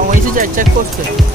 वहीं से check post से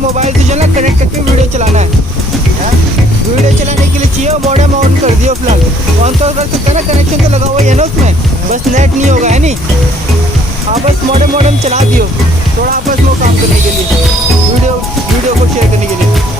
मोबाइल से जो है कनेक्ट करके वीडियो चलाना है। वीडियो चलाने के लिए चाहिए मॉडेम ऑन कर दियो फिलहाल। ऑन तो कर सकते हैं ना, कनेक्शन तो लगा हुआ है ना उसमें, बस नेट नहीं होगा है नहीं। हाँ बस मॉडेम चला दियो थोड़ा आपस में काम करने के लिए, वीडियो को शेयर करने के लिए।